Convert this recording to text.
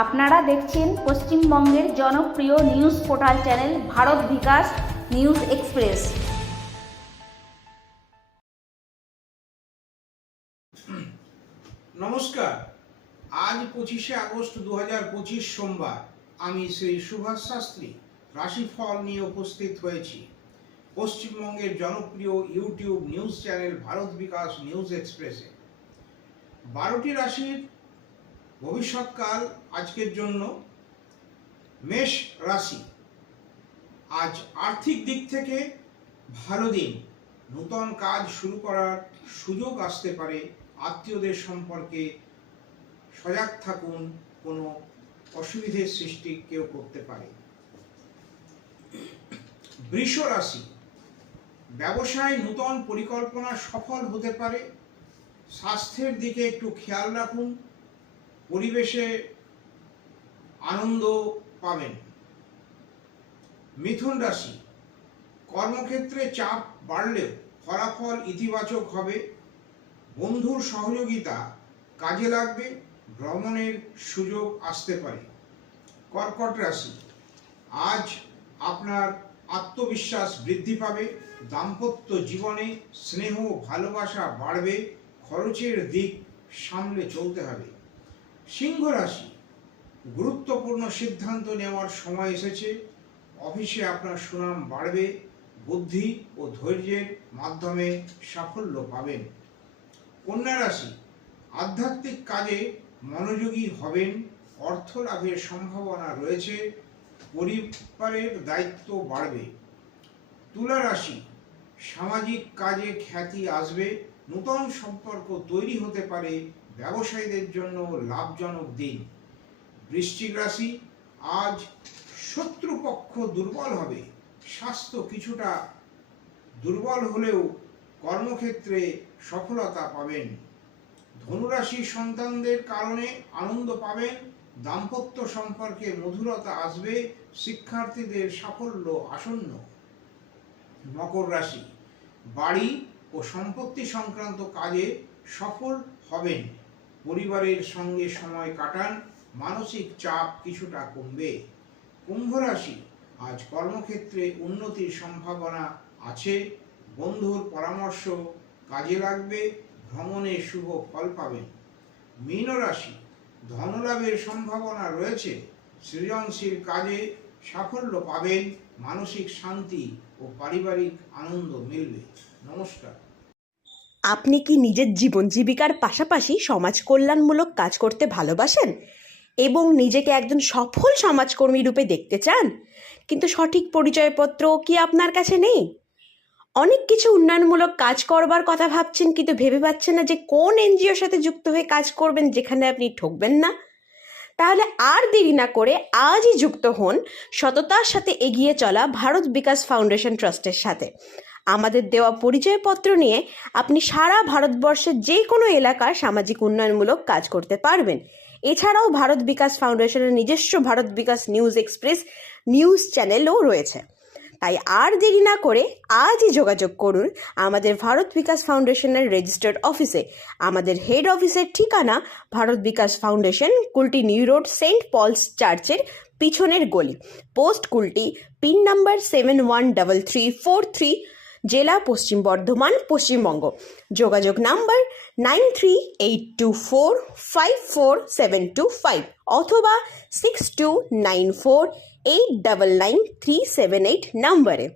আপনারা দেখছেন পশ্চিমবঙ্গের জনপ্রিয় news portal channel Bharat Bikash News Express. নমস্কার। আজ পঁচিশে আগস্ট দু পঁচিশ সোমবার আমি শ্রী সুভাষ শাস্ত্রী রাশিফল নিয়ে উপস্থিত হয়েছি। পশ্চিমবঙ্গের জনপ্রিয় YouTube news channel Bharat Bikash News এক্সপ্রেসে। বারোটি রাশির ভবিষ্যৎকাল আজকের জন্য মেষ রাশি। আজ আর্থিক দিক থেকে ভালো দিন। নূতন কাজ শুরু করার সুযোগ আসতে পারে। আত্মীয়দের সম্পর্কে সজাগ থাকুন। কোনো অসুবিধের সৃষ্টি কেউ করতে পারে। বৃষ রাশি। ব্যবসায় নূতন পরিকল্পনা সফল হতে পারে। স্বাস্থ্যের দিকে একটু খেয়াল রাখুন। পরিবেশে আনন্দ পাবেন। মিথুন রাশি, কর্মক্ষেত্রে চাপ বাড়লেও ফলাফল ইতিবাচক হবে। বন্ধুর সহযোগিতা কাজে লাগবে, ভ্রমণের সুযোগ আসতে পারে। কর্কট রাশি, আজ আপনার আত্মবিশ্বাস বৃদ্ধি পাবে, দাম্পত্য জীবনে স্নেহ ভালোবাসা বাড়বে, খরচের দিক সামলে চলতে হবে। সিংহ রাশি, গুরুত্বপূর্ণ সিদ্ধান্ত নেওয়ার সময় এসেছে। অফিসে আপনার সুনাম বাড়বে, বুদ্ধি ও ধৈর্যের মাধ্যমে সাফল্য পাবেন। কন্যা রাশি, আধ্যাত্মিক কাজে মনোযোগী হবেন, অর্থ লাভের সম্ভাবনা রয়েছে, পরিবারের দায়িত্ব বাড়বে। তুলা রাশি, সামাজিক কাজে খ্যাতি আসবে, নূতন সম্পর্ক তৈরি হতে পারে ব্যবসায়ীদের জন্য লাভজনক দিন। বৃশ্চিক রাশি, আজ শত্রুপক্ষ দুর্বল হবে। স্বাস্থ্য কিছুটা দুর্বল হলেও কর্মক্ষেত্রে সফলতা পাবেন। ধনুরাশি সন্তানদের কারণে আনন্দ পাবেন। দাম্পত্য সম্পর্কে মধুরতা আসবে। শিক্ষার্থীদের সাফল্য আসন্ন। মকর রাশি, বাড়ি ও সম্পত্তি সংক্রান্ত কাজে সফল হবেন। পরিবারের সঙ্গে সময় কাটান, মানসিক চাপ কিছুটা কমবে। কুম্ভ রাশি আজ কর্মক্ষেত্রে উন্নতির সম্ভাবনা আছে, বন্ধুর পরামর্শ কাজে লাগবে, ভ্রমণে শুভ ফল পাবেন। মীন রাশি ধনলাভের সম্ভাবনা রয়েছে, সৃজনশীল কাজে সাফল্য পাবেন, মানসিক শান্তি ও পারিবারিক আনন্দ মিলবে। নমস্কার। আপনি কি নিজের জীবন জীবিকার পাশাপাশি সমাজ কল্যাণমূলক কাজ করতে ভালোবাসেন? এবং নিজেকে একজন সফল সমাজকর্মী রূপে দেখতে চান? কিন্তু সঠিক পরিচয়পত্র কি আপনার কাছে নেই? অনেক কিছু উন্নয়নমূলক কাজ করবার কথা ভাবছেন, কিন্তু ভেবে পাচ্ছেন না যে কোন এনজিওর সাথে যুক্ত হয়ে কাজ করবেন যেখানে আপনি ঠকবেন না? তাহলে আর দেরি না করে আজই যুক্ত হন সততার সাথে এগিয়ে চলা ভারত বিকাশ ফাউন্ডেশন ট্রাস্টের সাথে। আমাদের দেওয়া পরিচয়পত্র নিয়ে আপনি সারা ভারতবর্ষের যে কোনো এলাকার সামাজিক উন্নয়নমূলক কাজ করতে পারবেন। এছাড়াও ভারত বিকাশ ফাউন্ডেশনের নিজস্ব Bharat Bikash News Express News চ্যানেলও রয়েছে। তাই আর দেরি না করে আজই যোগাযোগ করুন আমাদের ভারত বিকাশ ফাউন্ডেশনের রেজিস্টার্ড অফিসে। আমাদের হেড অফিসের ঠিকানা Bharat Bikash Foundation, Kulti New Road, Saint Paul's চার্চের পিছনের গলি। Post Kulti pin number seven one double three four three জেলা, পশ্চিম বর্ধমান, পশ্চিমবঙ্গ। যোগাযোগ number nine three eight two four five four seven two five অথবা six two nine four eight double nine three seven eight নাম্বারে।